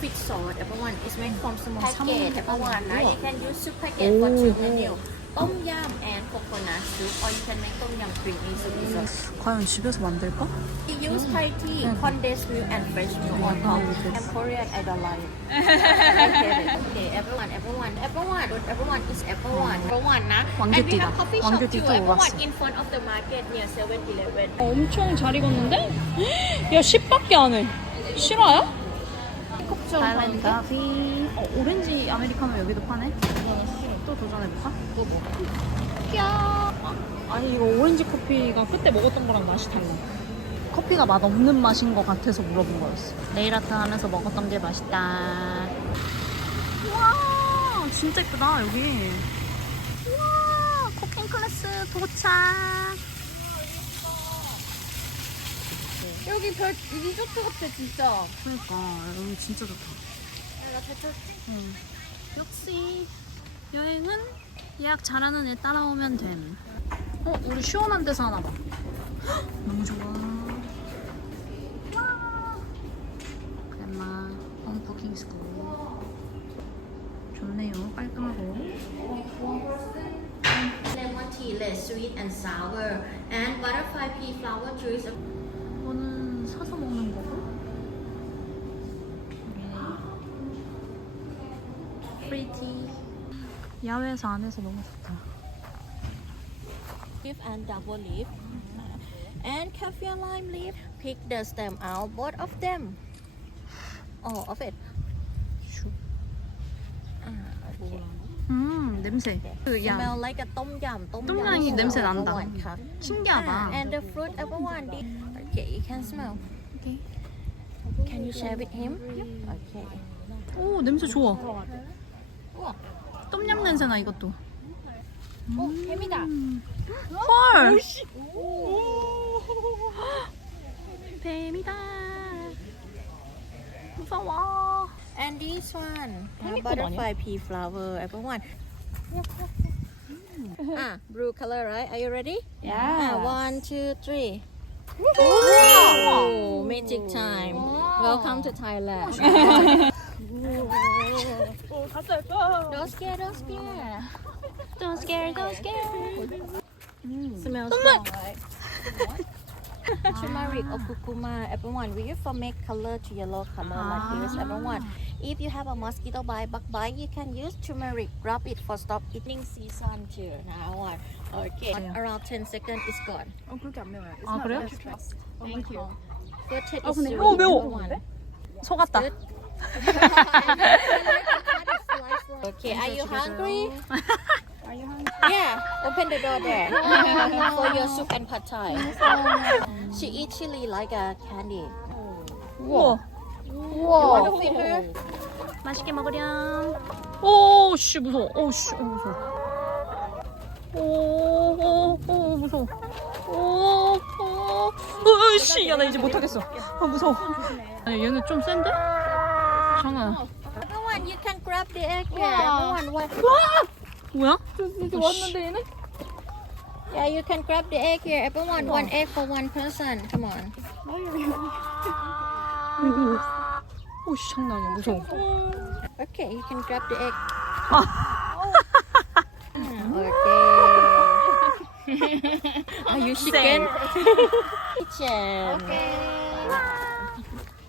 fit salt everyone is made from small packet everyone now you can use soup packet for two menu tom yum and coconut soup or you can make tom yum creamy soup as well. 과연 집에서 만들까? We use Thai tea, condensed milk and fresh milk on top. And Korean, I don't like. I hate it. Okay, everyone, everyone, everyone, everyone is everyone. Everyone, nah. And we have coffee shop too. Everyone in front of the market near 7-Eleven. 엄청 잘 익었는데? 야 10밖에 안 해. 실화야? 다른 커피. 어, 오렌지 아메리카노 여기도 파네? 또 도전해볼까? 또 뭐? 야 아니 이거 오렌지 커피가 그때 먹었던 거랑 맛이 달라. 커피가 맛 없는 맛인 것 같아서 물어본 거였어. 네일 아트 하면서 먹었던 게 맛있다. 와, 진짜 예쁘다, 여기. 와, 코킹 클래스 도착. 여기 별 리조트 같아, 진짜. 그러니까, 여기 진짜 좋다. 응. 역시, 여행은 예약 잘하는 애 따라오면 됨. 어, 우리 시원한 데서 하나 봐. 헉, 너무 좋아. 와. 그랜마, 홈 부킹 스쿨. 좋네요, 깔끔하고. Lemon tea, less sweet and sour. And butterfly pea flower juice. 이거는 사서 먹는 거고. 프리티. 야외에서 안에서 너무 좋다. leaf and double leaf. And kaffir lime leaf. Pick the stem out, both of them. All of it. Ah, okay. 음, 냄새. 그 양. Smell like a tom yum. Tom 똠양이 yum soup, 냄새 난다. Ah, 신기하다. and the fruit everyone. Okay, you can smell. Okay. Can you share with him? Okay. 오, 냄새 좋아. 우와. 똠얌 냄새나 이것도. 오, 뱀이다. 헐. 뱀이다. 무서워. And this one, uh, butterfly pea flower, everyone. ah, blue color, right? Are you ready? Ah, one, two, three. Oh, magic time. Welcome to Thailand. don't scare, don't scare. Don't scare, don't scare. Smells strong, right? Turmeric or curcuma, everyone. We use for make color to yellow color like this, everyone. If you have a mosquito bite, bug bite, you can use turmeric. Rub it for stop eating season too. Now one. Okay. Around 10 seconds, it's gone. 아, 그래요? Thank you. First hit 아, is 근데- sweet, 어, 매워. everyone. 속았다. Good. okay, are you hungry? Are you hungry? Yeah, open the door there for your soup and pad thai. she eats chili like a candy. 우와. Her? 맛있게 먹으렴. 오, 씨 무서워. 오, 씨, 오, 무서워. 오, 오, 오, 무서워. 오, 오, 오, 씨, 야, 나 이제 못하겠어. 아, 무서워. 아니, 얘는 좀 센데? 장아. Everyone, you can grab the egg here. Everyone, what? 뭐야? 이제 왔는데 얘는? Yeah, you can grab the egg here. Everyone, one egg for one person. Come on. 오, 씨, 장난 아니야. 무서워. Okay, you can grab the egg. okay. Are you chicken? Kitchen.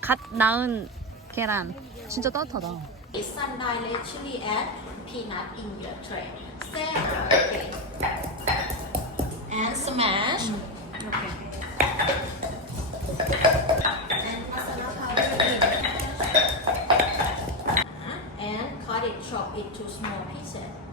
갓 낳은 계란. 진짜 따뜻하다. Sundial red chili and peanut in your tray. Stir. Okay. And smash. 이 chop it to small pieces.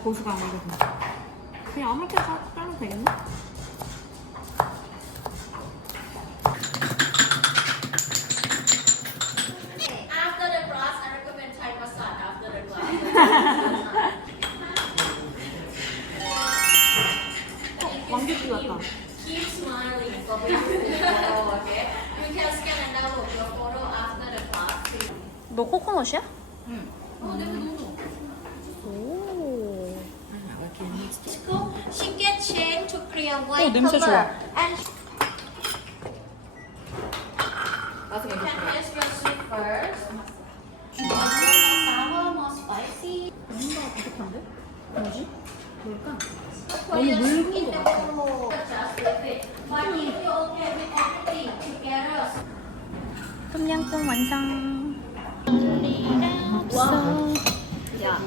그냥 고수가 아니거든. 그냥 아무 때나 잘라도 되겠네? After the class, I recommend Thai massage after the class. 완전 좋았다. Keep smiling for me. okay? We can scan another of your photo after the class. 너 코코넛이야? 뭐지? 뭘까? 너무 묽은 것 같아. With everything together, 똠양꿍 완성. 야,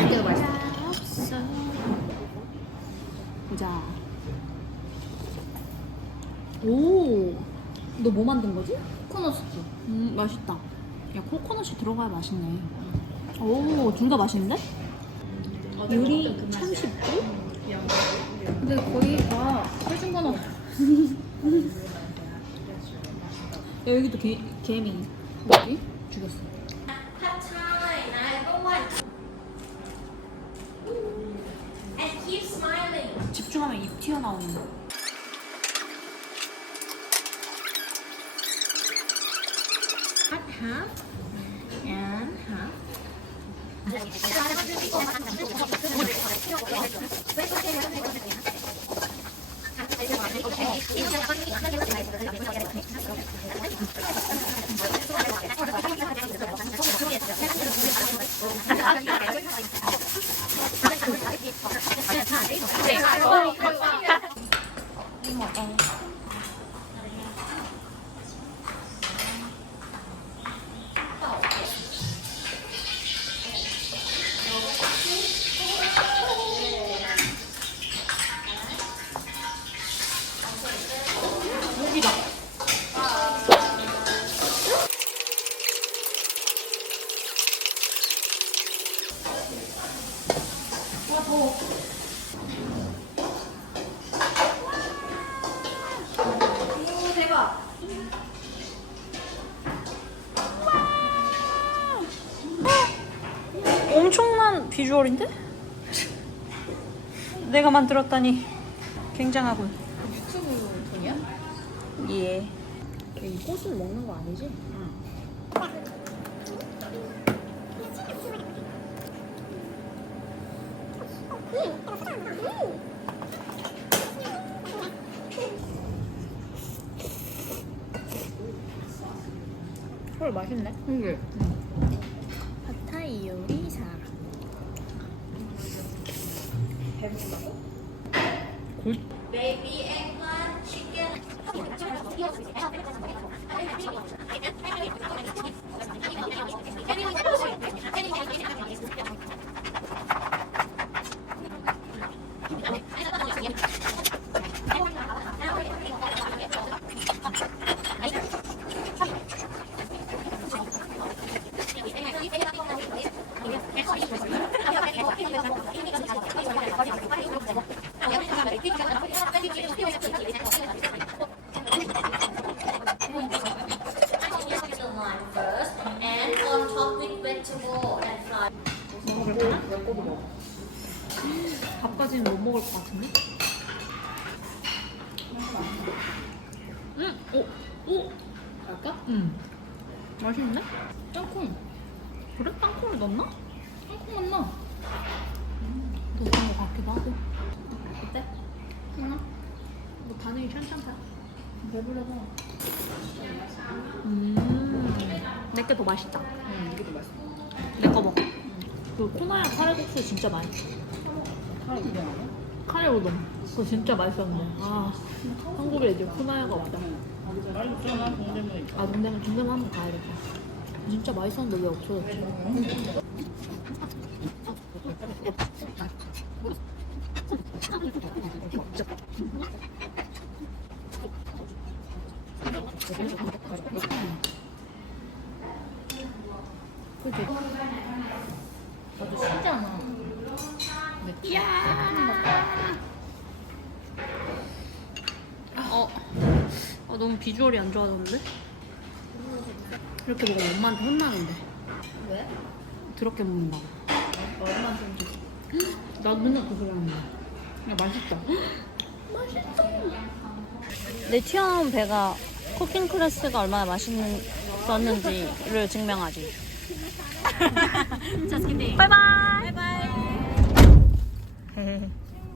이게 맛있어. 보자. 오, 너 뭐 만든 거지? 코코넛 스프. 음, 맛있다. 야, 코코넛이 들어가야 맛있네. 오, 둘 다 맛있는데? 요리 참 쉽고? 근데 거의 다 해준 거는. 야, 여기도 개, 개미. 뭐지? 죽였어. 집중하면 입 튀어나오는 거. Half and half. 엄 비주얼인데? 내가 만들었다니 굉장하군. 유튜브 돈이야? 예. 이 꽃을 먹는 거 아니지? 헐 맛있네. 이게 팟 Baby. 밥까지는 못 먹을 것 같은데? 응, 오, 오. 갈까? 응. 맛있네? 땅콩. 그래? 땅콩을 넣나? 땅콩 넣나? 넣은 것 같기도 하고. 어때? 응. 뭐 반응이 괜찮다. 배불러서. 음, 내게 더 맛있다. 응 이게 더 맛있어. 내거 먹어. 그 코나야 카레국수 진짜 맛있어. 카레 우동. 그거 진짜 맛있었는데. 아, 한국에 이제 코나야가 동대문 아, 동대문, 동대문 한번 가야겠다. 진짜 맛있었는데 왜 없어졌지? 그지? 나도 시잖아. 야! 어, 어, 너무 비주얼이 안 좋아졌는데? 이렇게 먹으면 엄마한테 혼나는데. 왜? 더럽게 먹는다고. 얼마 좀 줘. 나도 맨날 그 소리 하는데. 야, 맛있다. 맛있어. 내 튀어나온 배가 쿠킹 클래스가 얼마나 맛있었는지를 증명하지. Just kidding. 바이바이. Bye. 헤헤.